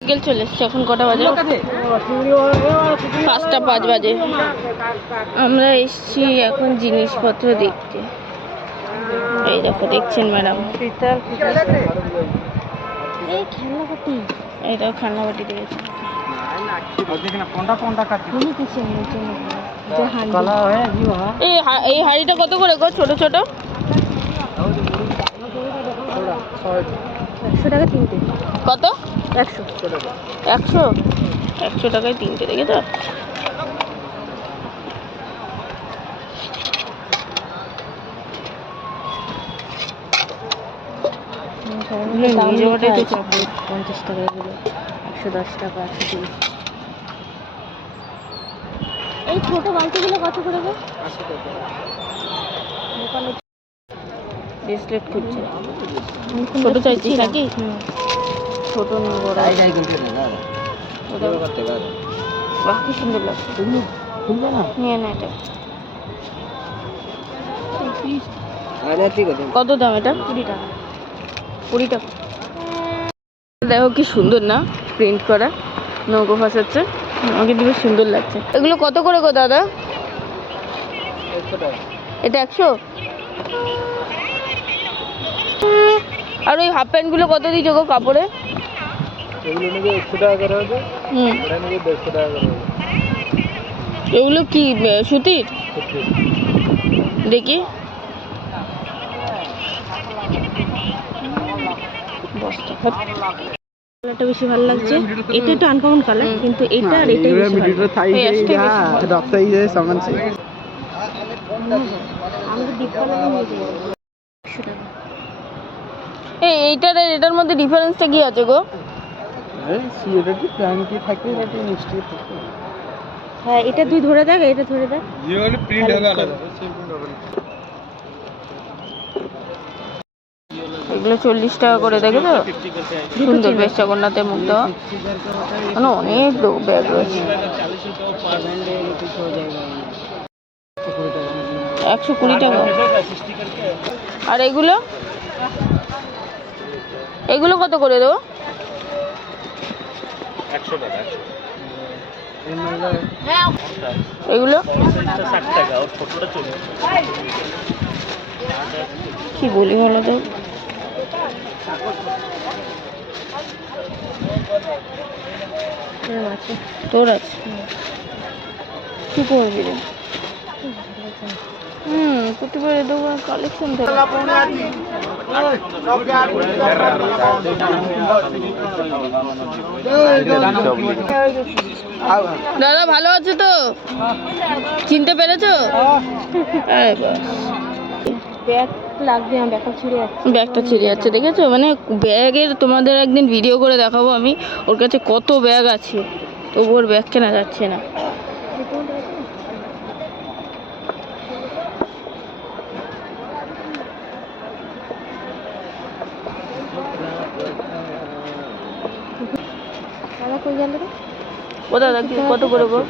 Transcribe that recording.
বিকেল চলে এসছে। এখন কটা বাজে? 5:05 বাজে। আমরা এসছি এখন জিনিসপত্র দেখতে। এই দেখো, দেখছেন ম্যাডাম, এই খেলনাবাটি, এইটাও খেলনাবাটি দেখেছি। এই হাঁড়িটা কত করে গো? ছোট ছোট 100 টাকা তিনটে। কত? 100 টাকায় তিনটে, দেখেছো? নিয়ে যাওয়াটাই তো 50 টাকা, এগুলো 110 টাকা, 130। এই ছোট বালতিগুলো কত করে গো? 80 টাকা। ব্রেসলেট খুঁজছে, ছোট চাইছি নাকি? ছোট নেই, বড়। বাহ, কি সুন্দর লাগছে। নিয়ে না, এটা কত দাম? এটা 20 টাকা। 20 টাকা। দেখো কি সুন্দর না, প্রিন্ট করা নৌকো ভাসাচ্ছে। আমাকে বেশ সুন্দর লাগছে। এগুলো কত করে গো দাদা? 100 টাকা। এটা 100। আর ওই হাফ প্যান্টগুলো কত দিচ্ছ গো কাপড়ে? এগুলো নেবে 100 টাকা করে হবে। এটা নেবে 150 টাকা করে হবে। এগুলো কি সুতির? দেখি কালারটা বেশি ভালো লাগছে। এটা একটু আনকমন কালার, কিন্তু এটা আর এটাই বেশি ভালো। এইটার আর এটার মধ্যে ডিফারেন্সটা কি আছে গো? হ্যাঁ, এটা তুই ধরে দেখ, এটা ধরে দেখ। এগুলো 40 টাকা করে, দেখেছো? সুন্দর, বেশ জগন্নাথের মুখ দেওয়া। অনেক ব্যাগ রয়েছে। 120 টাকা। আর এগুলো এগুলো কত করে দেবো? 100 টাকা। এগুলো 60 টাকা, আর ছোটটা 40 টাকা। কি বলি বলো তো? তোর আছে, কি করবি রে? প্রতিবারে দেবো কালেকশন থেকে। দাদা ভালো আছো তো? চিনতে পেরেছো? ব্যাগ লাগবে, ব্যাগটা ছিঁড়ে যাচ্ছে, দেখেছো? মানে ব্যাগের তোমাদের একদিন ভিডিও করে দেখাবো আমি। ওর কাছে কত ব্যাগ আছে, তবু ওর ব্যাগ কেনা যাচ্ছে না। দাদা কই গেল রে? ও দাদা কত করে গো?